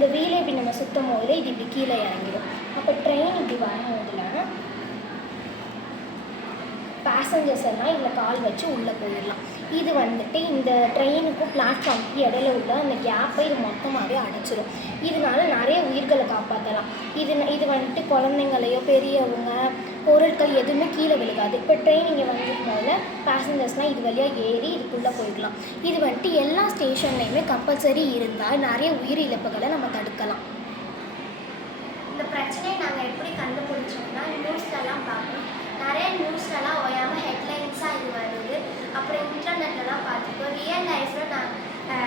இந்த வீலை இப்படி நம்ம சுத்தமாக போது இது இப்படி கீழே இறங்கிடும். அப்போ ட்ரெயின் இப்படி வரும்போதுலாம் பேசஞ்சர்ஸ் எல்லாம் இதில் கால் வச்சு உள்ளே போயிடலாம். இது வந்துட்டு இந்த ட்ரெயினுக்கும் பிளாட்ஃபார்முக்கு இடையில உள்ள அந்த கேப்பை இது மொத்தமாகவே அடைச்சிடும் இதனால நிறைய உயிர்களை காப்பாற்றலாம் இது இது வந்துட்டு குழந்தைங்களையோ பெரியவங்க பொருட்கள் எதுவுமே கீழே விழுகாது. இப்போ ட்ரெயின் இங்கே வந்ததுனால பேசஞ்சர்ஸ்லாம் இது வழியாக ஏறி இதுக்குள்ளே போயிடலாம் இது வந்துட்டு எல்லா ஸ்டேஷன்லேயுமே கம்பல்சரி இருந்தால் நிறைய உயிரிழப்புகளை நம்ம தடுக்கலாம். இந்த பிரச்சனையை நாங்கள் எப்படி கண்டுபிடிச்சோம்னா நியூஸ்லலாம் பார்க்கணும். நிறைய நியூஸ்லலாம் ஓயாமல் ஹெட்லைன்ஸாக இது வருது. அப்புறம் இன்டர்நெட்லலாம் பார்த்துருக்கோம் ரியல் லைஃப்பில் நான்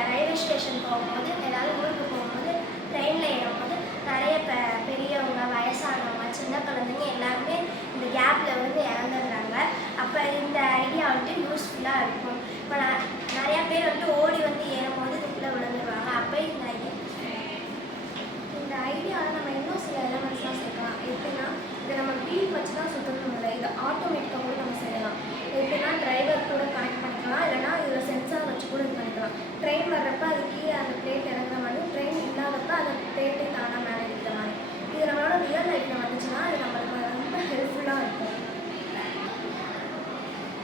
ரயில்வே ஸ்டேஷன் போகும்போது ஏதாவது ஊருக்கு போகும்போது ட்ரெயினில் ஏறும்போது நிறைய பெ பெரியவங்க வயசானவங்க சின்ன குழந்தைங்க எல்லாருமே இந்த கேப்பில் வந்து இறந்துடுறாங்க அப்போ இந்த ஐடியா வந்துட்டு யூஸ்ஃபுல்லாக இருக்கும் இப்போ நான் நிறையா பேர் வந்துட்டு ஓடி வந்து ஏறும்போது இதுக்குள்ளே விழுந்துருவாங்க அப்போ இந்த ஐடியா இந்த ஐடியாவில் நம்ம இன்னும் சில எலமெண்ட்ஸ்லாம் சேர்க்கலாம் எப்படின்னா இதை நம்ம வீல் வச்சு தான் சுத்தணும் இல்லை இதை ஆட்டோமேட்டிக்காக கூட நம்ம செய்யலாம் எப்படின்னா டிரைவர் கூட கனெக்ட் பண்ணிக்கலாம் இல்லைனா இதில் சென்சார் வச்சு கூட இது பண்ணிக்கலாம் ட்ரெயின் வர்றப்ப அது கீழே அந்த பிளேட் இறங்குற மாதிரி ட்ரெயின் இல்லாதப்ப அந்த பிளேட்டே தானாக மேலே இருக்கிற மாதிரி இது நம்மளோட ரியல் லைஃப்பில் வந்துச்சுன்னா இது நம்மளுக்கு ரொம்ப ஹெல்ப்ஃபுல்லாக இருக்கும்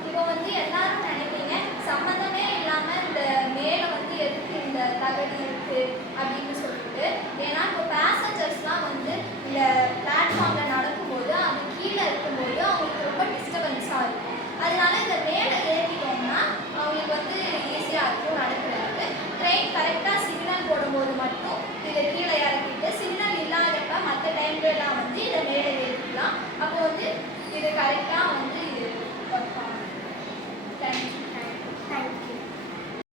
இப்போ வந்து எல்லாரும் நினைப்பீங்க சம்மந்தமே இல்லாமல் இந்த மேலே வந்து எதுக்கு இந்த தகடு இருக்கு அப்படின்னு சொல்லிட்டு. ஏன்னா இப்போ பேசஞ்சர்ஸ்லாம் வந்து இந்த பிளாட்ஃபார்மில் நடக்கும்போது அது கீழே இருக்கும்போது அவங்களுக்கு ரொம்ப டிஸ்டர்பன்ஸாக இருக்கும். அதனால இந்த மேலே ஏறிட்டோம்னா அவங்களுக்கு வந்து ஈஸியாக இருக்கும் நடக்கிறதுக்கு ட்ரெயின் கரெக்டாக